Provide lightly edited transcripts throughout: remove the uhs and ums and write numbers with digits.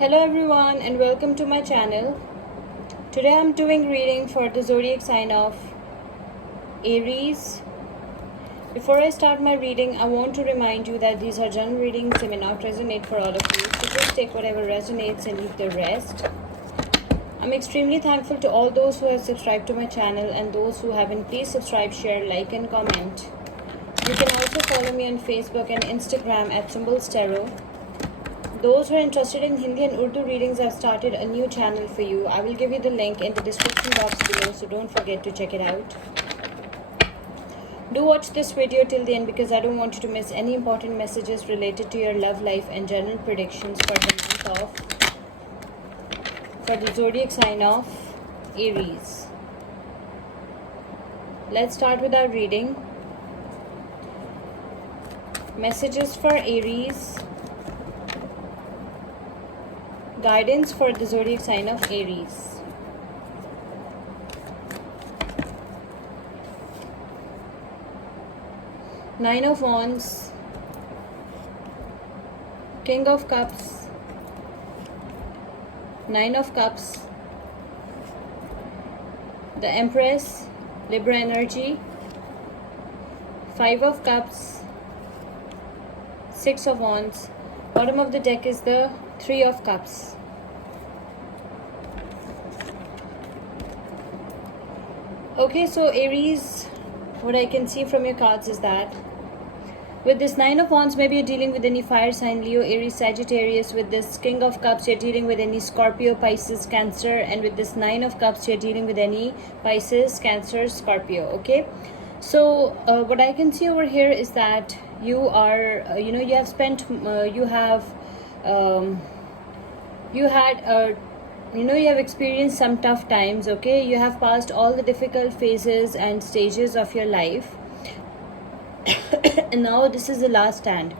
Hello everyone and welcome to my channel. Today I'm doing reading for the zodiac sign of Aries. Before I start my reading, I want to remind you that these are general readings. They may not resonate for all of you, so just take whatever resonates and leave the rest. I'm extremely thankful to all those who have subscribed to my channel, and those who haven't, please subscribe, share, like and comment. You can also follow me on Facebook and Instagram at Symbols Tarot. Those who are interested in Hindi and Urdu readings, I've started a new channel for you. I will give you the link in the description box below, so don't forget to check it out. Do watch this video till the end because I don't want you to miss any important messages related to your love life and general predictions for the zodiac sign of Aries. Let's start with our reading. Messages for Aries. Guidance for the zodiac sign of Aries. Nine of Wands, King of Cups, Nine of Cups, the Empress, Libra energy, Five of Cups, Six of Wands. Bottom of the deck is the Three of Cups. Okay, so Aries, what I can see from your cards is that with this Nine of Wands, maybe you're dealing with any fire sign, Leo, Aries, Sagittarius. With this King of Cups, you're dealing with any Scorpio, Pisces, Cancer. And with this Nine of Cups, you're dealing with any Pisces, Cancer, Scorpio. Okay, so what I can see over here is that you are, you have spent, you have experienced some tough times. Okay, you have passed all the difficult phases and stages of your life and now this is the last stand.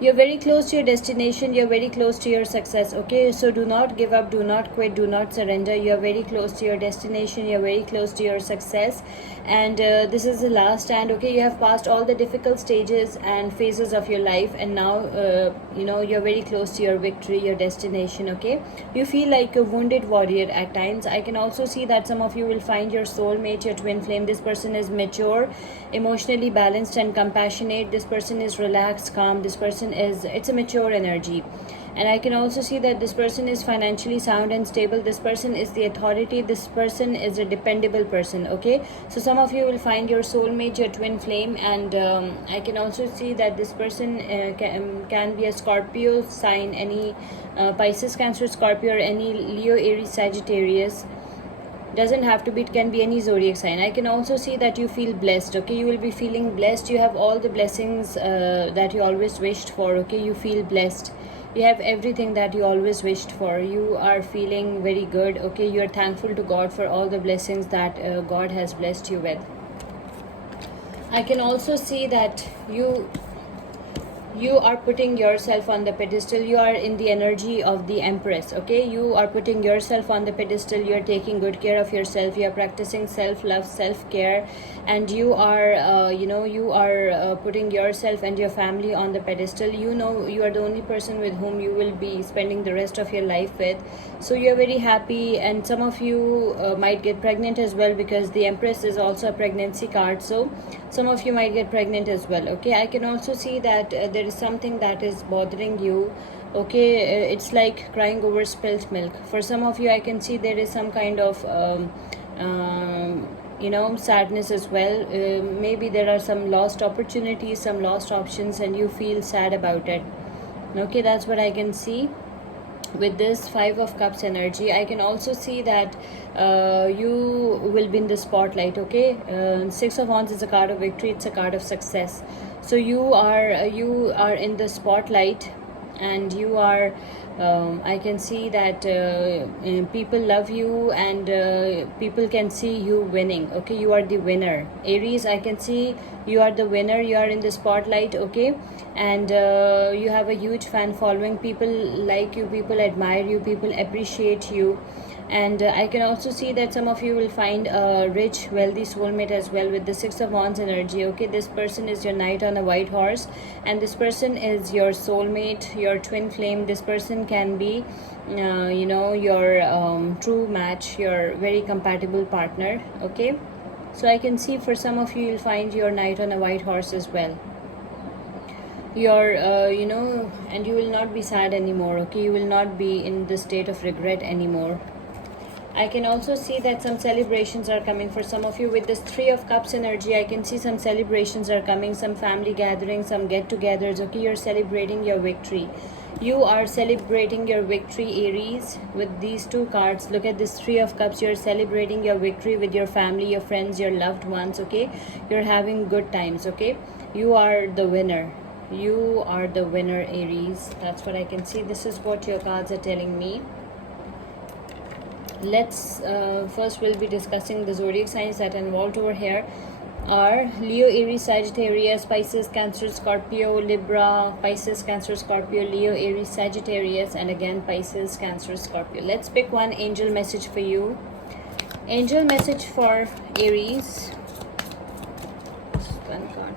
You're very close to your destination, you're very close to your success. Okay, so do not give up, do not quit, do not surrender. You're very close to your destination, you're very close to your success, and this is the last stand. Okay, you have passed all the difficult stages and phases of your life, and now you're very close to your victory, your destination. Okay, you feel like a wounded warrior at times. I can also see that some of you will find your soulmate, your twin flame. This person is mature, emotionally balanced and compassionate. This person is relaxed, calm. This person is, it's a mature energy. And I can also see that this person is financially sound and stable. This person is the authority. This person is a dependable person. Okay, so some of you will find your soulmate, your twin flame, and I can also see that this person can be a Scorpio sign, any Pisces, Cancer, Scorpio, or any Leo, Aries, Sagittarius. Doesn't have to be, it can be any zodiac sign. I can also see that you feel blessed. Okay, you will be feeling blessed. You have all the blessings that you always wished for. Okay, you feel blessed, you have everything that you always wished for. You are feeling very good. Okay, you are thankful to God for all the blessings that God has blessed you with. I can also see that you are putting yourself on the pedestal. You are in the energy of the Empress. Okay, you are putting yourself on the pedestal. You are taking good care of yourself. You are practicing self-love, self-care, and you are putting yourself and your family on the pedestal. You are the only person with whom you will be spending the rest of your life with, so you are very happy. And some of you might get pregnant as well, because the Empress is also a pregnancy card, so some of you might get pregnant as well. Okay, I can also see that there is something that is bothering you. Okay, it's like crying over spilt milk. For some of you, I can see there is some kind of sadness as well. Maybe there are some lost opportunities, some lost options, and you feel sad about it. Okay, that's what I can see with this Five of Cups energy. I can also see that you will be in the spotlight. Okay, Six of Wands is a card of victory, it's a card of success. So you are in the spotlight, and you are I can see that people love you, and people can see you winning. Okay, you are the winner, Aries. I can see you are the winner, you are in the spotlight. Okay, and you have a huge fan following. People like you, people admire you, people appreciate you. And I can also see that some of you will find a rich wealthy soulmate as well with the Six of Wands energy. Okay, this person is your knight on a white horse, and this person is your soulmate, your twin flame. This person can be your true match, your very compatible partner. Okay, so I can see for some of you you'll find your knight on a white horse as well. You're and you will not be sad anymore. Okay, you will not be in the state of regret anymore. I can also see that some celebrations are coming for some of you with this Three of Cups energy. I can see some celebrations are coming, some family gatherings, some get-togethers. Okay, you're celebrating your victory. You are celebrating your victory, Aries, with these two cards. Look at this Three of Cups. You're celebrating your victory with your family, your friends, your loved ones. Okay, you're having good times. Okay, you are the winner. You are the winner, Aries. That's what I can see. This is what your cards are telling me. Let's first we'll be discussing the zodiac signs that are involved over here are Leo, Aries, Sagittarius, Pisces, Cancer, Scorpio, Libra, Pisces, Cancer, Scorpio, Leo, Aries, Sagittarius, and again Pisces, Cancer, Scorpio. Let's pick one angel message for you. Angel message for Aries. Just one card.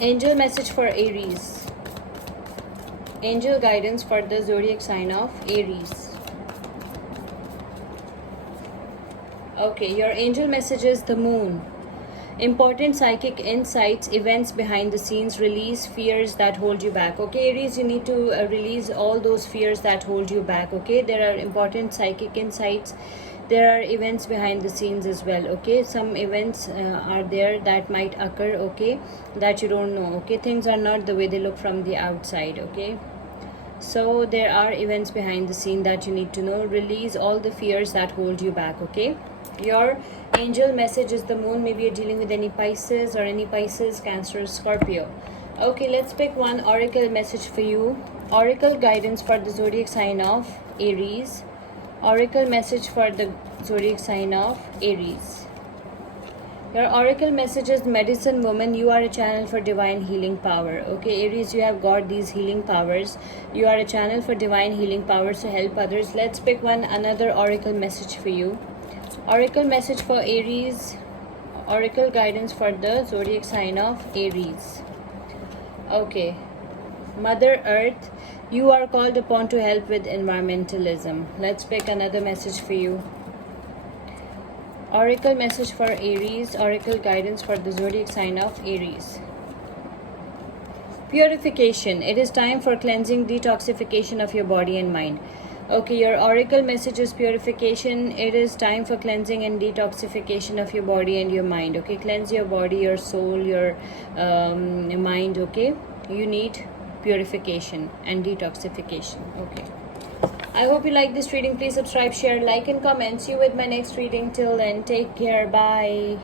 Angel message for Aries. Angel guidance for the zodiac sign of Aries. Okay, your angel message is the moon. Important psychic insights, events behind the scenes, release fears that hold you back. Okay, Aries, you need to release all those fears that hold you back. Okay, there are important psychic insights. There are events behind the scenes as well. Okay, some events are there that might occur. Okay, that you don't know. Okay, things are not the way they look from the outside. Okay, so there are events behind the scene that you need to know. Release all the fears that hold you back. Okay, your angel message is the moon. Maybe you're dealing with any Pisces or any Pisces, Cancer, Scorpio. Okay, let's pick one oracle message for you. Oracle guidance for the zodiac sign of Aries. Oracle message for the zodiac sign of Aries. Your oracle message is medicine woman. You are a channel for divine healing power. Okay, Aries, you have got these healing powers. You are a channel for divine healing powers to help others. Let's pick another oracle message for you. Oracle message for Aries. Oracle guidance for the zodiac sign of Aries. Okay, Mother Earth, you are called upon to help with environmentalism. Let's pick another message for you. Oracle message for Aries. Oracle guidance for the zodiac sign of Aries. Purification. It is time for cleansing, detoxification of your body and mind. Okay, your oracle message is purification. It is time for cleansing and detoxification of your body and your mind. Okay, cleanse your body, your soul, your mind. Okay, you need purification and detoxification. Okay, I hope you like this reading. Please subscribe, share, like, and comment. See you with my next reading. Till then, take care. Bye.